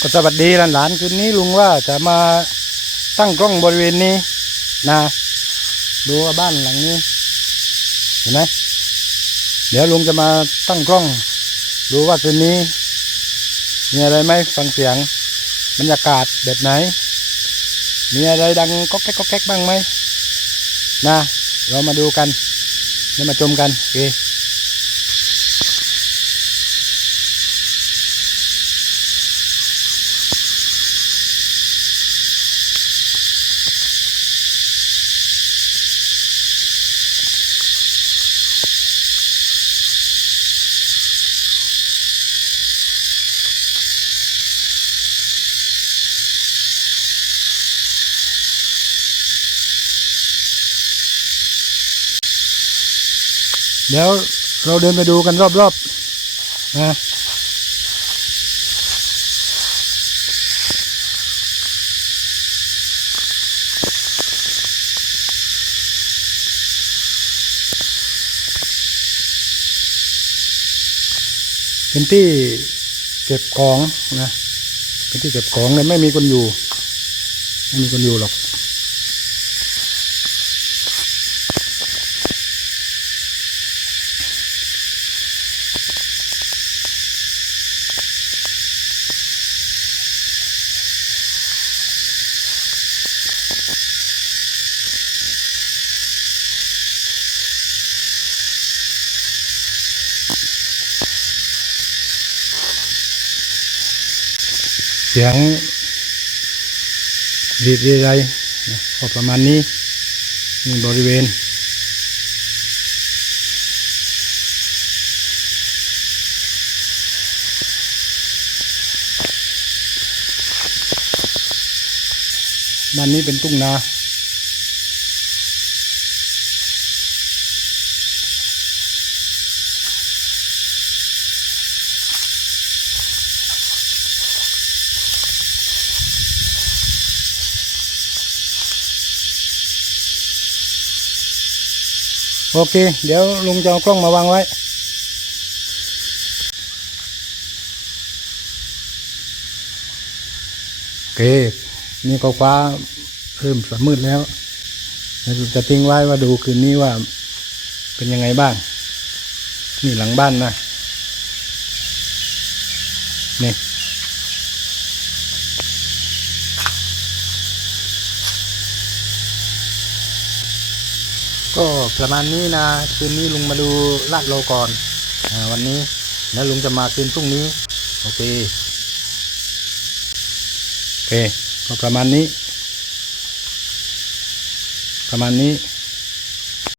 ก็สวัสดีหลานๆคืนนี้ลุงว่าจะมาตั้งกล้องบริเวณนี้นะดูว่าบ้านหลังนี้ เห็นไหมเดี๋ยวลุงจะมาตั้งกล้อง ดูว่าคืนนี้ มีอะไรไหมฟังเสียงบรรยากาศแบบไหน มีอะไรดังก๊อกแก๊กก๊อกแก๊กบ้างไหมนะ เรามาดูกันแล้วมาชมกันโอเค เดี๋ยวเราเดินไปดูกันรอบๆนะเป็นที่เก็บของนะเป็นที่เก็บของเลยไม่มีคนอยู่ ไม่มีคนอยู่หรอก เสียงรีดรีไรพอประมาณนี้นี่บริเวณ ด้านนี้เป็นตุ้งนา โอเค เดี๋ยวลุงจะเอากล้องมาวางไว้โอเค นี่ก็ฟ้าเริ่มสมืดแล้วเราจะทิ้งไว้ว่าดูคืนนี้ว่าเป็นยังไงบ้าง นี่หลังบ้านนะนี่ ก็ประมาณนี้นะคืนนี้ลุงมาดูลาดโลก่อนอวันนี้แล้วลุงจะมาคืนพรุ่งนี้ โอเค โอเค ก็ประมาณนี้ ประมาณนี้